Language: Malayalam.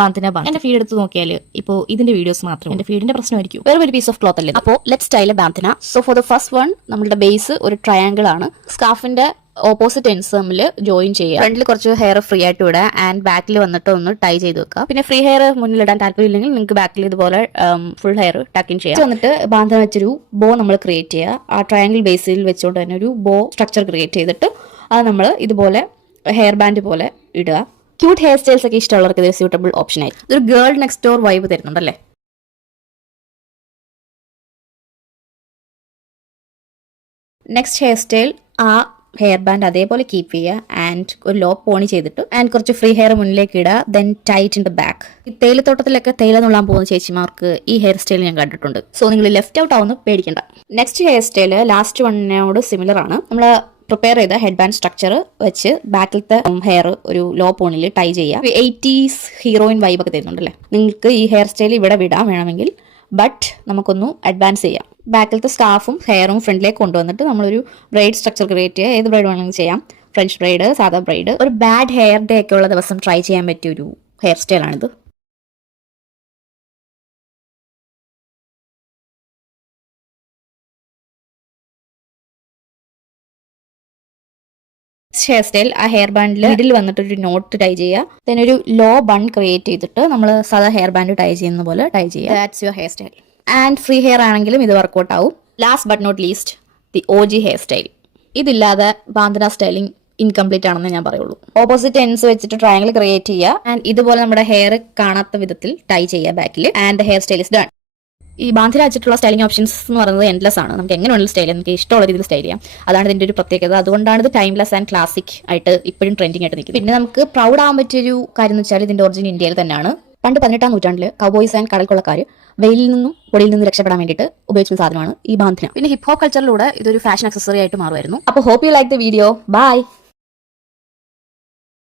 ബാന്തിന എന്റെ ഫീഡ് എടുത്ത് നോക്കിയാൽ ഇപ്പോൾ ഇതിന്റെ വീഡിയോസ് മാത്രം എന്റെ ഫീഡിന്റെ പ്രശ്നമായിരിക്കും. വേറെ ഒരു പീസ് ഓഫ് ക്ലോത്ത് അല്ലേ. അപ്പോൾ let style bandana. So for the first one നമ്മുടെ ബേസ് ഒരു ട്രയാങ്കിൾ ആണ്. സ്കാർഫിന്റെ ഓപ്പോസിറ്റ് എൻഡ്സ് തമ്മിൽ ജോയിൻ ചെയ്യുക. ഫ്രണ്ടിൽ കുറച്ച് ഹെയർ ഫ്രീ ആയിട്ട് വിടുക ആൻഡ് ബാക്കിൽ വന്നിട്ട് ഒന്ന് ടൈ ചെയ്ത് വെക്കുക. പിന്നെ ഫ്രീ ഹെയർ മുന്നിലിടാൻ താല്പര്യമില്ലെങ്കിൽ നിങ്ങൾക്ക് ബാക്കിൽ ഇതുപോലെ ഫുൾ ഹെയർ ടക്കിൻ ചെയ്യാം. വന്നിട്ട് ബാന്തിന വെച്ചൊരു ബോ നമ്മൾ ക്രിയേറ്റ് ചെയ്യുക. ആ ട്രയാങ്കിൾ ബേസിൽ വെച്ചുകൊണ്ട് തന്നെ ഒരു ബോ സ്ട്രക്ചർ ക്രിയേറ്റ് ചെയ്തിട്ട് അത് നമ്മൾ ഇതുപോലെ ഹെയർ ബാൻഡ് പോലെ ഇടുക. ക്യൂട്ട് ഹെയർ സ്റ്റൈൽസ് ഒക്കെ ഇഷ്ടമുള്ളവർക്ക് ഇതൊരു സ്യൂട്ടബിൾ ഓപ്ഷൻ ആയിരിക്കും. ഇതൊരു ഗേൾ നെക്സ്റ്റ് ഡോർ വൈബ് തരുന്നുണ്ടല്ലേ. നെക്സ്റ്റ് ഹെയർ സ്റ്റൈൽ ആ ഹെയർ ബാൻഡ് അതേപോലെ കീപ്പ് ചെയ്യുക ആൻഡ് ഒരു ലോ പോണി ചെയ്തിട്ട് ആൻഡ് കുറച്ച് ഫ്രീ ഹെയർ മുന്നിലേക്ക് ഇടുക. Then tight in the back. ഈ തേയിലത്തോട്ടത്തിലൊക്കെ തേയില നുള്ളാൻ പോകുന്ന ചേച്ചിമാർക്ക് ഈ ഹെയർ സ്റ്റൈൽ ഞാൻ കണ്ടിട്ടുണ്ട്. സോ നിങ്ങൾ ലെഫ്റ്റ് ഔട്ട് ആവുന്ന പേടിക്കണ്ട. നെക്സ്റ്റ് ഹെയർ സ്റ്റൈൽ ലാസ്റ്റ് വണ്ണിനോട് സിമിലർ ആണ്. നമ്മൾ പ്രിപ്പയർ ചെയ്ത ഹെഡ് ബാൻഡ് സ്ട്രക്ചർ വെച്ച് ബാക്കിലത്തെ ഹെയർ ഒരു ലോ പോണിൽ ടൈ ചെയ്യുക. 80s ഹീറോയിൻ വൈബ് ഒക്കെ തരുന്നുണ്ടല്ലേ. നിങ്ങൾക്ക് ഈ ഹെയർ സ്റ്റൈൽ ഇവിടെ വിടാം വേണമെങ്കിൽ, ബട്ട് നമുക്കൊന്ന് അഡ്വാൻസ് ചെയ്യാം. ബാക്കിലത്തെ സ്കാർഫും ഹെയറും ഫ്രണ്ടിലേക്ക് കൊണ്ടുവന്നിട്ട് നമ്മളൊരു ബ്രൈഡ് സ്ട്രക്ചർ ക്രിയേറ്റ് ചെയ്യുക. ഏത് ബ്രൈഡ് വേണമെങ്കിലും ചെയ്യാം. ഫ്രഞ്ച് ബ്രൈഡ്, സാധാ ബ്രൈഡ്. ഒരു ബാഡ് ഹെയർ ഡേ ഒക്കെ ഉള്ള ദിവസം ട്രൈ ചെയ്യാൻ പറ്റിയ ഒരു ഹെയർ സ്റ്റൈലാണിത്. ഹെയർ സ്റ്റൈൽ ആ ഹെയർ ബാൻഡിൽ മിഡിൽ വന്നിട്ട് ഒരു നോട്ട് ടൈ ചെയ്യുക. then ഒരു ലോ ബൺ ക്രിയേറ്റ് ചെയ്തിട്ട് നമ്മൾ സാധാ ഹെയർ ബാൻഡ് ടൈ ചെയ്യുന്ന പോലെ ടൈ ചെയ്യുക. That's your hair style. And free hair ആണെങ്കിലും ഇത് വർക്കൗട്ട് ആവും. Last but not least the OG hair style. ഇതില്ലാതെ ബാന്തിന സ്റ്റൈലിംഗ് ഇൻകംപ്ലീറ്റ് ആണെന്ന് ഞാൻ പറയുള്ളൂ. ഓപ്പോസിറ്റ് എൻഡ്സ് വെച്ചിട്ട് ട്രയാങ്കിൾ ക്രിയേറ്റ് ചെയ്യുക ആൻഡ് ഇതുപോലെ നമ്മുടെ ഹെയർ കാണാത്ത വിധത്തിൽ ടൈ ചെയ്യുക ബാക്കിൽ. And the hair style is done. ഈ ബാന്തിന വെച്ചിട്ടുള്ള സ്റ്റൈലിംഗ് ഓപ്ഷൻസ് എന്ന് പറയുന്നത് എൻഡ്ലെസ് ആണ്. നമുക്ക് എങ്ങനെ വേണമെങ്കിലും സ്റ്റൈൽ ചെയ്യാം. നമുക്ക് ഇഷ്ടമുള്ള രീതിയിൽ സ്റ്റൈൽ ചെയ്യാം. അതാണ് ഇതിന്റെ ഒരു പ്രത്യേകത. അതുകൊണ്ടാണ് ഇത് ടൈംലെസ് ആൻഡ് ക്ലാസിക് ആയിട്ട് ഇപ്പോഴും ട്രെൻഡിങ് ആയിട്ട് നിൽക്കുന്നത്. പിന്നെ നമുക്ക് പ്രൗഡ് ആവാൻ പറ്റിയൊരു കാര്യം എന്ന് വെച്ചാൽ ഇതിന്റെ ഒറിജിൻ ഇന്ത്യയിൽ തന്നെയാണ്. പണ്ട് 18ാം നൂറ്റാണ്ടിൽ കൗബോയ്സ് ആൻഡ് കടൽക്കൊള്ളക്കാർ വെയിലിൽ നിന്നും പൊടിയിൽ നിന്നും രക്ഷപ്പെടാൻ വേണ്ടിയിട്ട് ഉപയോഗിച്ച സാധനമാണ് ഈ ബാന്തിന. പിന്നെ ഹിപ്പ് ഹോപ്പ് കൾച്ചറിലൂടെ ഇതൊരു ഫാഷൻ അക്സസറി ആയിട്ട് മാറുമായിരുന്നു. അപ്പോൾ hope you like the video. By.